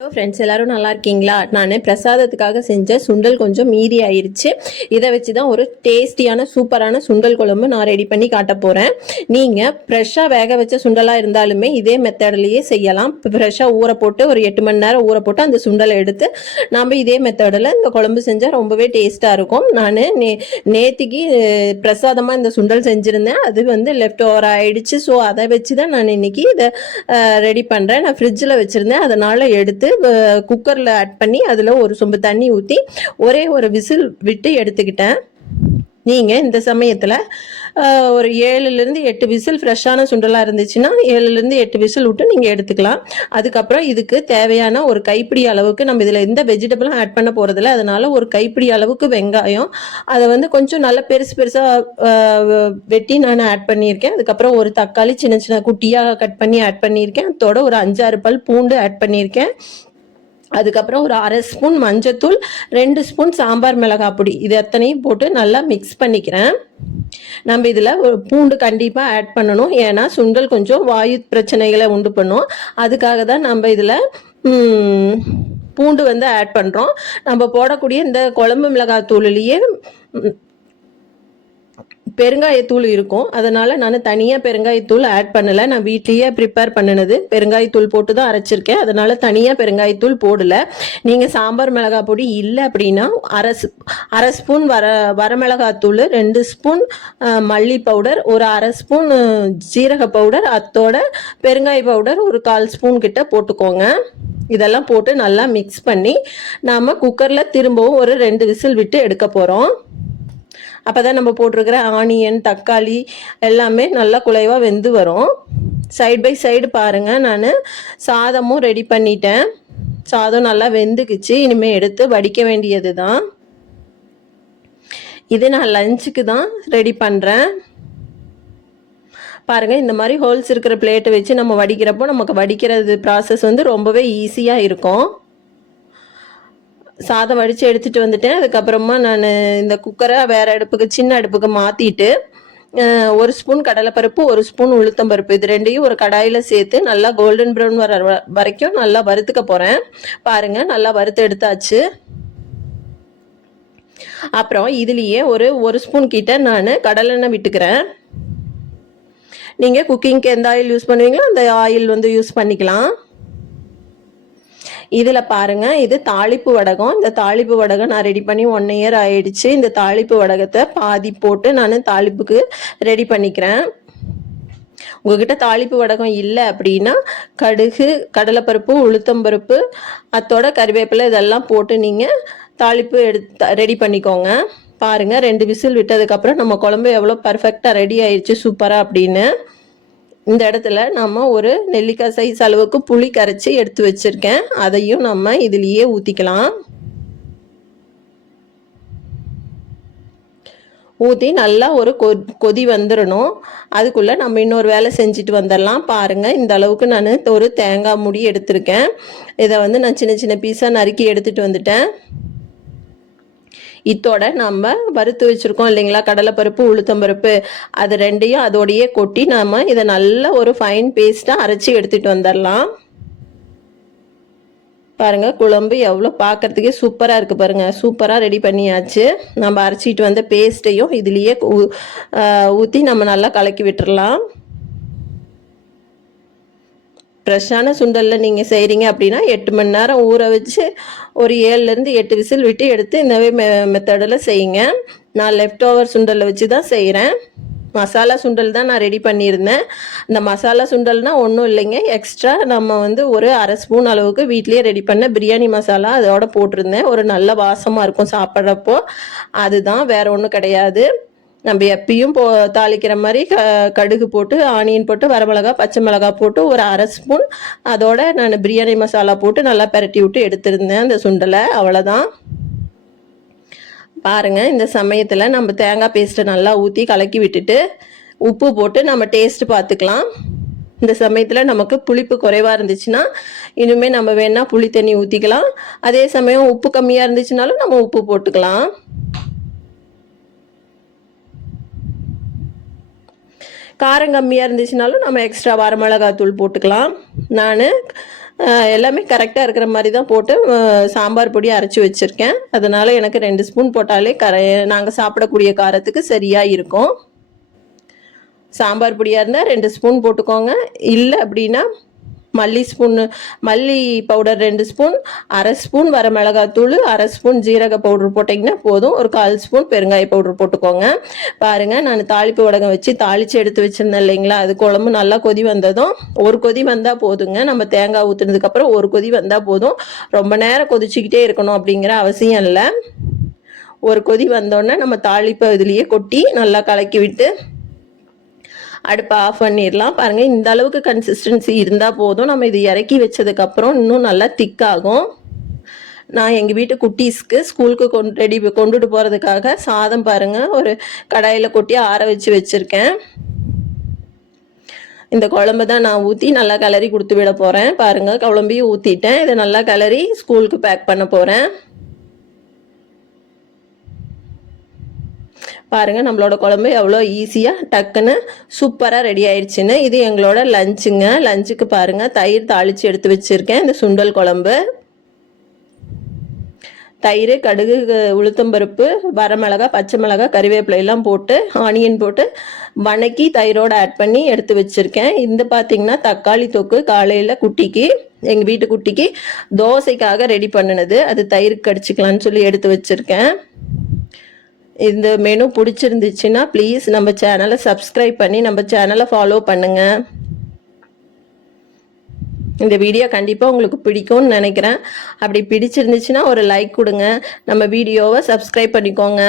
Hello friends, எல்லாரும் நல்லா இருக்கீங்களா? நான் பிரசாதத்துக்காக செஞ்ச சுண்டல் கொஞ்சம் மீதி ஆயிடுச்சு. இதை வச்சு தான் ஒரு டேஸ்டியான சூப்பரான சுண்டல் குழம்பு நான் ரெடி பண்ணி காட்ட போகிறேன். நீங்கள் ஃப்ரெஷ்ஷாக வேக வச்ச சுண்டலாக இருந்தாலுமே இதே மெத்தட்லேயே செய்யலாம். ஃப்ரெஷ்ஷாக ஊற போட்டு ஒரு 8 மணி நேரம் ஊற போட்டு அந்த சுண்டலை எடுத்து நாம் இதே மெத்தடில் இந்த குழம்பு செஞ்சால் ரொம்பவே டேஸ்ட்டாக இருக்கும். நான் நேத்திக்கு பிரசாதமாக இந்த சுண்டல் செஞ்சுருந்தேன். அது வந்து லெஃப்ட் ஓவர் ஆயிடுச்சு. ஸோ அதை வச்சு தான் நான் இன்னைக்கு இதை ரெடி பண்ணுறேன். நான் ஃப்ரிட்ஜில் வச்சுருந்தேன், அதனால் எடுத்து குக்கரில் ஆட் பண்ணி அதில் ஒரு சொம்பு தண்ணி ஊற்றி ஒரே ஒரு விசில் விட்டு எடுத்துக்கிட்டேன். நீங்கள் இந்த சமயத்தில் ஒரு 7லேருந்து 8 விசில் ஃப்ரெஷ்ஷான சுண்டலாக இருந்துச்சுன்னா 7லேருந்து 8 விசில் விட்டு நீங்கள் எடுத்துக்கலாம். அதுக்கப்புறம் இதுக்கு தேவையான ஒரு கைப்பிடி அளவுக்கு நம்ம இதில் எந்த வெஜிடபிளும் ஆட் பண்ண போகிறதில்ல, அதனால் ஒரு கைப்பிடி அளவுக்கு வெங்காயம் அதை வந்து கொஞ்சம் நல்லா பெருசாக வெட்டி நான் ஆட் பண்ணியிருக்கேன். அதுக்கப்புறம் ஒரு தக்காளி சின்ன சின்ன குட்டியாக கட் பண்ணி ஆட் பண்ணியிருக்கேன். அதோட ஒரு 5-6 பல் பூண்டு ஆட் பண்ணியிருக்கேன். அதுக்கப்புறம் ஒரு 1/2 ஸ்பூன் மஞ்சத்தூள், 2 ஸ்பூன் சாம்பார் மிளகாய் பொடி, இது எத்தனையும் போட்டு நல்லா மிக்ஸ் பண்ணிக்கிறேன். நம்ம இதில் ஒரு பூண்டு கண்டிப்பாக ஆட் பண்ணணும், ஏன்னா சுண்டல் கொஞ்சம் வாயு பிரச்சனைகளை உண்டு பண்ணும். அதுக்காக தான் நம்ம இதில் பூண்டு வந்து ஆட் பண்ணுறோம். நம்ம போடக்கூடிய இந்த குழம்பு மிளகாய் தூளிலேயே பெருங்காயத்தூள் இருக்கும், அதனால் நான் தனியாக பெருங்காயத்தூள் ஆட் பண்ணலை. நான் வீட்லேயே ப்ரிப்பேர் பண்ணினது பெருங்காயத்தூள் போட்டு தான் அரைச்சிருக்கேன், அதனால் தனியாக பெருங்காயத்தூள் போடலை. நீங்கள் சாம்பார் மிளகாய் பொடி இல்லை அப்படின்னா அரை ஸ்பூன் வரமிளகாத்தூள், 2 ஸ்பூன் மல்லி பவுடர், ஒரு 1/2 ஸ்பூன் ஜீரக பவுடர், அதோட பெருங்காய பவுடர் ஒரு 1/4 ஸ்பூன் கிட்ட போட்டுக்கோங்க. இதெல்லாம் போட்டு நல்லா மிக்ஸ் பண்ணி நாம் குக்கரில் திரும்பவும் ஒரு 2 விசில் விட்டு எடுக்க போகிறோம். அப்போ தான் நம்ம போட்டிருக்கிற ஆனியன் தக்காளி எல்லாமே நல்லா குலைவாக வெந்து வரும். சைட் பை சைடு பாருங்கள், நான் சாதமும் ரெடி பண்ணிட்டேன். சாதம் நல்லா வெந்துக்குச்சு. இனிமேல் எடுத்து வடிக்க வேண்டியது தான். இது நான் லஞ்சுக்கு தான் ரெடி பண்ணுறேன். பாருங்கள், இந்த மாதிரி ஹோல்ஸ் இருக்கிற பிளேட்டை வச்சு நம்ம வடிக்கிறப்போ நமக்கு வடிக்கிறது ப்ராசஸ் வந்து ரொம்பவே ஈஸியாக இருக்கும். சாதம் வடித்து எடுத்துகிட்டு வந்துட்டேன். அதுக்கப்புறமா நான் இந்த குக்கரை வேறு அடுப்புக்கு சின்ன அடுப்புக்கு மாற்றிட்டு 1 ஸ்பூன் கடலைப்பருப்பு, 1 ஸ்பூன் உளுத்தம்பருப்பு, இது ரெண்டையும் ஒரு கடாயில் சேர்த்து நல்லா கோல்டன் ப்ரௌன் வர வரைக்கும் நல்லா வறுத்துக்க போகிறேன். பாருங்கள், நல்லா வறுத்து எடுத்தாச்சு. அப்புறம் இதுலேயே ஒரு ஸ்பூன் கிட்ட நான் கடலெண்ணெய் விட்டுக்கிறேன். நீங்கள் குக்கிங்க்கு எந்த ஆயில் யூஸ் பண்ணுவீங்களோ அந்த ஆயில் வந்து யூஸ் பண்ணிக்கலாம். இதில் பாருங்கள், இது தாளிப்பு வடகம். இந்த தாளிப்பு வடகம் நான் ரெடி பண்ணி 1 இயர் ஆயிடுச்சு. இந்த தாளிப்பு வடகத்தை பாதி போட்டு நான் தாளிப்புக்கு ரெடி பண்ணிக்கிறேன். உங்ககிட்ட தாளிப்பு வடகம் இல்லை அப்படின்னா கடுகு, கடலைப்பருப்பு, உளுத்தம்பருப்பு, அதோட கறிவேப்பிலை இதெல்லாம் போட்டு நீங்கள் தாளிப்பு ரெடி பண்ணிக்கோங்க. பாருங்கள், 2 விசில் விட்டதுக்கப்புறம் நம்ம குழம்பு எவ்வளோ பர்ஃபெக்டாக ரெடி ஆயிடுச்சு சூப்பராக அப்படின்னு. இந்த இடத்துல நம்ம ஒரு நெல்லிக்காய் சைஸ் அளவுக்கு புளி கரைச்சி எடுத்து வச்சுருக்கேன், அதையும் நம்ம இதுலேயே ஊற்றிக்கலாம். ஊற்றி நல்லா ஒரு கொதி வந்துடணும். அதுக்குள்ளே நம்ம இன்னொரு வேலை செஞ்சுட்டு வந்துடலாம். பாருங்கள், இந்த அளவுக்கு நான் ஒரு தேங்காய் மூடி எடுத்திருக்கேன். இதை வந்து நான் சின்ன சின்ன பீஸாக நறுக்கி எடுத்துகிட்டு வந்துட்டேன். இதோட நம்ம வறுத்து வச்சுருக்கோம் இல்லைங்களா கடலைப்பருப்பு உளுத்தம்பருப்பு, அது ரெண்டையும் அதோடையே கொட்டி நம்ம இதை நல்ல ஒரு ஃபைன் பேஸ்ட்டாக அரைச்சி எடுத்துகிட்டு வந்துடலாம். பாருங்கள், குழம்பு எவ்வளோ பார்க்குறதுக்கே சூப்பராக இருக்குது. பாருங்கள், சூப்பராக ரெடி பண்ணியாச்சு. நம்ம அரைச்சிட்டு வந்த பேஸ்ட்டையும் இதுலேயே ஊற்றி நம்ம நல்லா கலக்கி விட்டுறலாம். ஃப்ரெஷ்ஷான சுண்டலில் நீங்கள் செய்கிறீங்க அப்படின்னா 8 மணி நேரம் ஊற வச்சு ஒரு 7லேருந்து 8 விசில் விட்டு எடுத்து இந்த மெத்தடில் செய்யுங்க. நான் லெஃப்ட் ஓவர் சுண்டலில் வச்சு தான் செய்கிறேன். மசாலா சுண்டல் தான் நான் ரெடி பண்ணியிருந்தேன். இந்த மசாலா சுண்டல்னால் ஒன்றும் இல்லைங்க, எக்ஸ்ட்ரா நம்ம வந்து ஒரு 1/2 ஸ்பூன் அளவுக்கு வீட்லேயே ரெடி பண்ண பிரியாணி மசாலா அதோட போட்டிருந்தேன். ஒரு நல்ல வாசமாக இருக்கும் சாப்பிட்றப்போ, அதுதான், வேறு ஒன்றும் கிடையாது. நம்ம எப்பயும் தாளிக்கிற மாதிரி கடுகு போட்டு ஆனியன் போட்டு வரமிளகா பச்சை மிளகா போட்டு ஒரு 1/2 ஸ்பூன் அதோட நான் பிரியாணி மசாலா போட்டு நல்லா பரட்டி விட்டு எடுத்திருந்தேன் அந்த சுண்டலை. அவ்வளோதான். பாருங்கள், இந்த சமயத்தில் நம்ம தேங்காய் பேஸ்ட்டை நல்லா ஊற்றி கலக்கி விட்டுட்டு உப்பு போட்டு நம்ம டேஸ்ட்டு பார்த்துக்கலாம். இந்த சமயத்தில் நமக்கு புளிப்பு குறைவாக இருந்துச்சுன்னா இனிமேல் நம்ம வேணால் புளி தண்ணி ஊற்றிக்கலாம். அதே சமயம் உப்பு கம்மியாக இருந்துச்சுனாலும் நம்ம உப்பு போட்டுக்கலாம். காரம் கம்மியாக இருந்துச்சுனாலும் நம்ம எக்ஸ்ட்ரா வரமிளகாத்தூள் போட்டுக்கலாம். நான் எல்லாமே கரெக்டாக இருக்கிற மாதிரி தான் போட்டு சாம்பார் பொடி அரைச்சி வச்சுருக்கேன். அதனால் எனக்கு 2 ஸ்பூன் போட்டாலே நாங்கள் சாப்பிடக்கூடிய காரத்துக்கு சரியாக இருக்கும். சாம்பார் பொடியாக இருந்தால் 2 ஸ்பூன் போட்டுக்கோங்க. இல்லை அப்படின்னா மல்லி பவுடர் 2 ஸ்பூன், அரை ஸ்பூன் வரமிளகாத்தூள், அரை ஸ்பூன் ஜீரக பவுடர் போட்டிங்கன்னா போதும். ஒரு 1/4 ஸ்பூன் பெருங்காய பவுடர் போட்டுக்கோங்க. பாருங்கள், நான் தாளிப்பு வடகம் வச்சு தாளித்து எடுத்து வச்சுருந்தேன் இல்லைங்களா, அது குழம்பு நல்லா கொதி வந்ததும் ஒரு கொதி வந்தால் போதுங்க. நம்ம தேங்காய் ஊற்றுனதுக்கப்புறம் ஒரு கொதி வந்தால் போதும். ரொம்ப நேரம் கொதிச்சிக்கிட்டே இருக்கணும் அப்படிங்கிற அவசியம் இல்லை. ஒரு கொதி வந்தோடனே நம்ம தாளிப்பை இதுலேயே கொட்டி நல்லா கலக்கி விட்டு அடுப்பை ஆஃப் பண்ணிடலாம். பாருங்கள், இந்த அளவுக்கு கன்சிஸ்டன்சி இருந்தால் போதும். நம்ம இது இறக்கி வச்சதுக்கப்புறம் இன்னும் நல்லா திக்காகும். நான் எங்கள் வீட்டு குட்டீஸ்க்கு ஸ்கூலுக்கு கொண்டுட்டு போகிறதுக்காக சாதம் பாருங்கள் ஒரு கடாயில் கொட்டி ஆற வச்சுருக்கேன். இந்த குழம்பு தான் நான் ஊற்றி நல்லா கிளறி கொடுத்து விட போகிறேன். பாருங்கள், குழம்பையும் ஊற்றிட்டேன். இதை நல்லா கிளறி ஸ்கூலுக்கு பேக் பண்ண போகிறேன். பாருங்கள், நம்மளோட குழம்பு எவ்வளோ ஈஸியாக டக்குன்னு சூப்பராக ரெடி ஆயிடுச்சுன்னு. இது எங்களோட லஞ்சுங்க. லஞ்சுக்கு பாருங்கள், தயிர் தாளித்து எடுத்து வச்சுருக்கேன். இந்த சுண்டல் குழம்பு, தயிர், கடுகு, உளுத்தம்பருப்பு, வரமிளகா, பச்சை மிளகா, கறிவேப்பிலையெல்லாம் போட்டு ஆனியன் போட்டு வணக்கி தயிரோடு ஆட் பண்ணி எடுத்து வச்சுருக்கேன். இந்த பார்த்திங்கன்னா தக்காளி தொக்கு காலையில் குட்டிக்கு, எங்கள் வீட்டு குட்டிக்கு தோசைக்காக ரெடி பண்ணினது. அது தயிருக்கு கடிச்சிக்கலான்னு சொல்லி எடுத்து வச்சுருக்கேன். இந்த மெனு பிடிச்சிருந்துச்சுன்னா ப்ளீஸ் நம்ம சேனலை சப்ஸ்கிரைப் பண்ணி நம்ம சேனலை ஃபாலோ பண்ணுங்கள். இந்த வீடியோ கண்டிப்பாக உங்களுக்கு பிடிக்கும்னு நினைக்கிறேன். அப்படி பிடிச்சிருந்துச்சுன்னா ஒரு லைக் கொடுங்க. நம்ம வீடியோவை சப்ஸ்கிரைப் பண்ணிக்கோங்க.